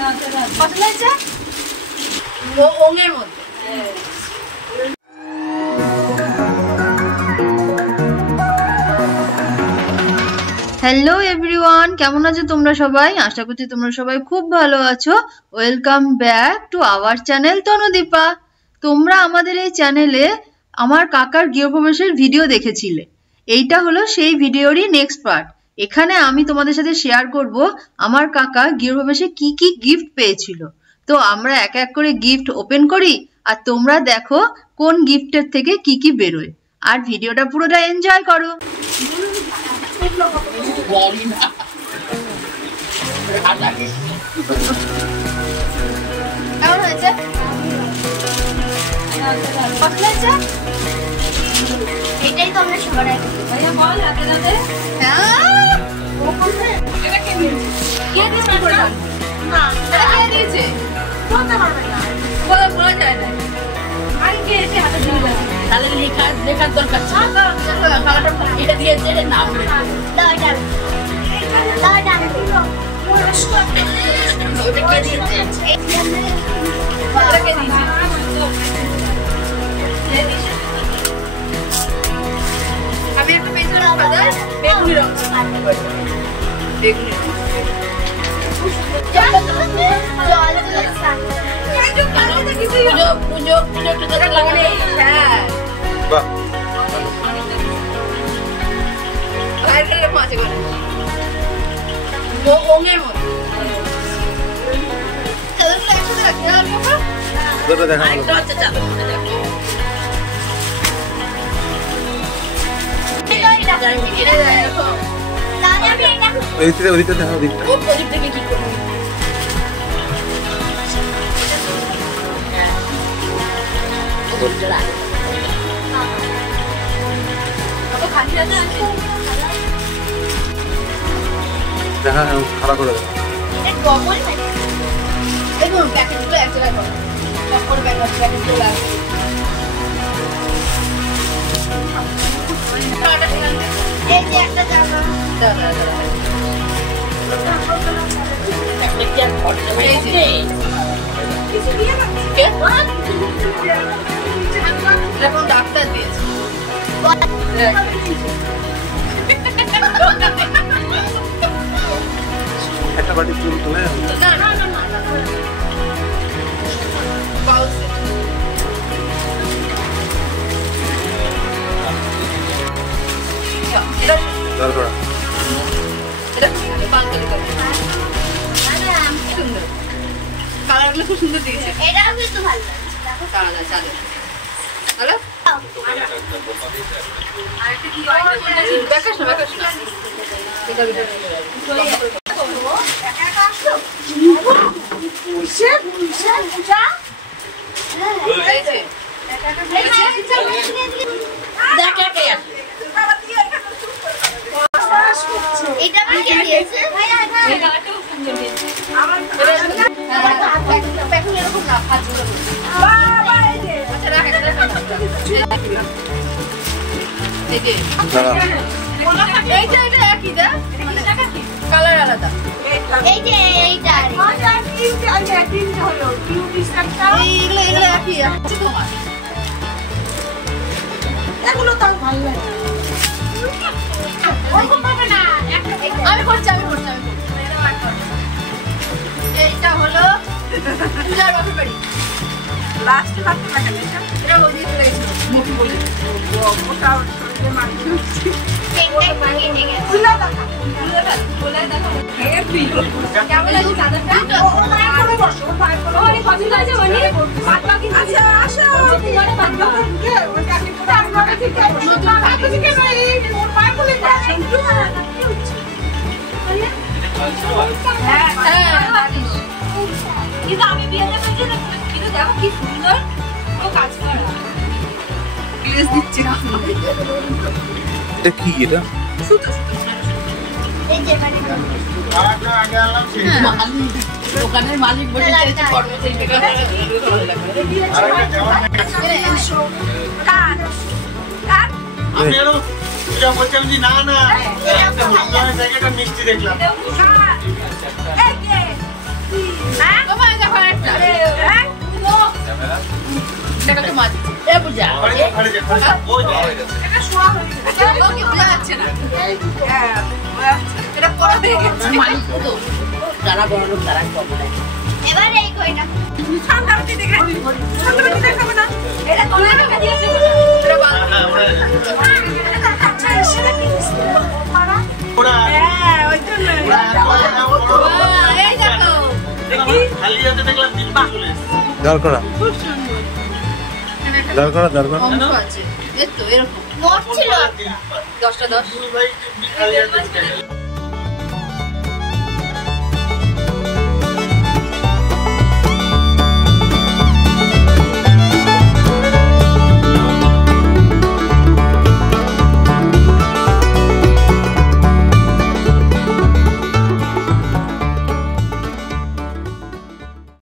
পছন্দ হয়েছে ওঙের মধ্যে। হ্যালো এভরিওয়ান, কেমন আছো তোমরা সবাই? আশা করছি তোমরা সবাই খুব ভালো আছো। Welcome back to our channel Tanudipa. তোমরা আমাদের এই চ্যানেলে আমার কাকার গৃহপ্রবেশের ভিডিও দেখেছিলে। এইটা হলো সেই ভিডিওরই নেক্সট পার্ট। এখানে আমি তোমাদের সাথে শেয়ার করব আমার কাকা গৃহপ্রবেশে কি কি গিফট পেয়েছিল। তো আমরা এক এক করে গিফট ওপেন করি আর তোমরা দেখো কোন গিফটের থেকে কি কি বেরোয়। আর ভিডিওটা পুরোটা এনজয় করো। কেমন হয়েছে? পছন্দ হয়েছে? এটাই তো আমরা সবার আগে ভাইয়া বল হাতে হাতে। এটা কে দিয়েছে? কে দিয়েছে? না, এটা কে দিয়েছে? বলতে পারবে না। বলা যায় না। আর কে এসে হাতে দিল? তাহলে লেখার দরকার ছিল। কালারটা এটা দিয়েছে, এর নাম দাও দাও দাও দাও ওটা কে দিয়েছে? এটা কে দিয়েছে? আমি একটা পেয়েছিলাম কালার বেগুনি রং। বেগুনি রং। পুজো লাগানে। হ্যাঁ বাহ, আর এটা মাঝে করে ওঙের মতো। চাদরটা একসাথে রাখি আর বাবা চাদরটা দেখা হলো। আচ্ছা চাদরটা দেখো। ওইদিকে দেখা দিকটা ওদিক থেকে কি করবো? দেখা খারাপ করে দেয়। দেখুন প্যাকেটগুলো এক জায়গায় করো, সব করে প্যাকেটগুলো লাগবে। এই যে একটা জামা এরকম ডাক্তার দিয়েছে। একটা বাটি চুল তুলে কালারগুলো খুব সুন্দর দিয়েছে। এটাও কিন্তু ভালো চাদর হ্যালো দেখাস না দেখাস না। এটা কে দিয়েছে? এরকম না ভাজগুলো আচ্ছা রাখ এই যে এটা একই দা কালার আলাদা। এই যে এইটা এইগুলো একই আছে তোমার। এগুলো তো ভালো লাগে। আমি করছি এইটা হলো পূজার বাপের বাড়ি লাস্টে থাকতে লাগে না। এটা ওদিকে চলে গেছিল মুখি বলে ওটা শরীরে মাটি হচ্ছে ফুলা দেখা হেভি। কেমন লাগে চাদরটা? ওখানে বসো ওখানে পছন্দ হয়েছে মানে বাদ বাকি। আচ্ছা আসো তোমারে বাদ বাকি ওই কাটি করে আমরা ঠিক আছে নতুন কাটি থেকে নয় ওর পায় বলে শুনছো কি হচ্ছে? হ্যাঁ জানিস কিন্তু আমি বিয়েতে পেয়েছি না, কিন্তু দেখো কি সুন্দর ও কাজ করা গ্লেজ দিচ্ছে না। এটা কি? এটা সুতো এই যে মানে দোকানের মালিক বসে আছে কর্মচারী থেকে আমি আরো পূজা বলছিলাম যে না না একটা জায়গাটা মিষ্টি দেখলাম। হ্যাঁ এবার এই কইটা দাঁড় করা দাঁড় করা দাঁড় করা অংশ আছে এই তো এরকম মোট ছিল 10টা 10